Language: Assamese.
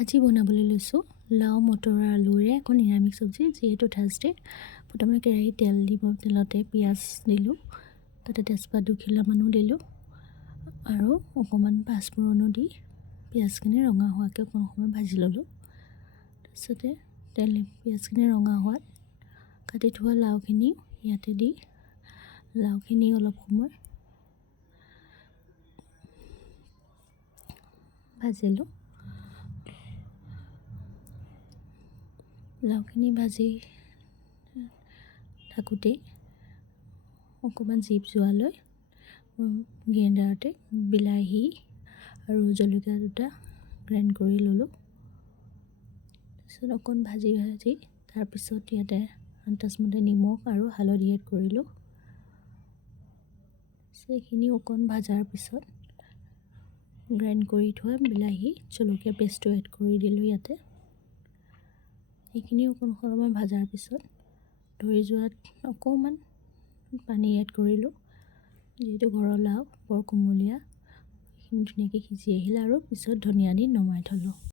আজি বনাবলৈ লৈছোঁ লাও মটৰ আৰু আলুৰে এখন নিৰামিষ চব্জি যিহেতু থাৰ্ছডে। প্ৰথমে কেৰাহীত তেল দিব, তেলতে পিঁয়াজ দিলোঁ, তাতে তেজপাত দুখিলামানো দিলোঁ আৰু অকণমান পাঁচফোৰণো দি পিঁয়াজখিনি ৰঙা হোৱাকৈ অকণ সময় ভাজি ল'লোঁ। তাৰপিছতে পিঁয়াজখিনি ৰঙা হোৱাত কাটি থোৱা লাওখিনি ইয়াতে দি লাওখিনি অলপ সময় ভাজিলোঁ। লাওখিনি ভাজি থাকোঁতেই অকণমান জিপ যোৱালৈ গ্ৰাইণ্ডাৰতে বিলাহী আৰু জলকীয়া দুটা গ্ৰাইণ্ড কৰি ল'লোঁ। তাৰপিছত অকণ ভাজি তাৰপিছত ইয়াতে আন্দাজমতে নিমখ আৰু হালধি এড কৰিলোঁ। সেইখিনি অকণ ভাজাৰ পিছত গ্ৰাইণ্ড কৰি থোৱা বিলাহী জলকীয়া পেষ্টটো এড কৰি দিলোঁ ইয়াতে। সেইখিনি অকণ সময় ভাজাৰ পিছত ধৰি যোৱাত অকণমান পানী এড কৰিলোঁ, যিহেতু ঘৰৰ লাও বৰ কোমলীয়া। সেইখিনি ধুনীয়াকৈ সিজি আহিল আৰু পিছত ধনিয়া দি নমাই থ'লোঁ।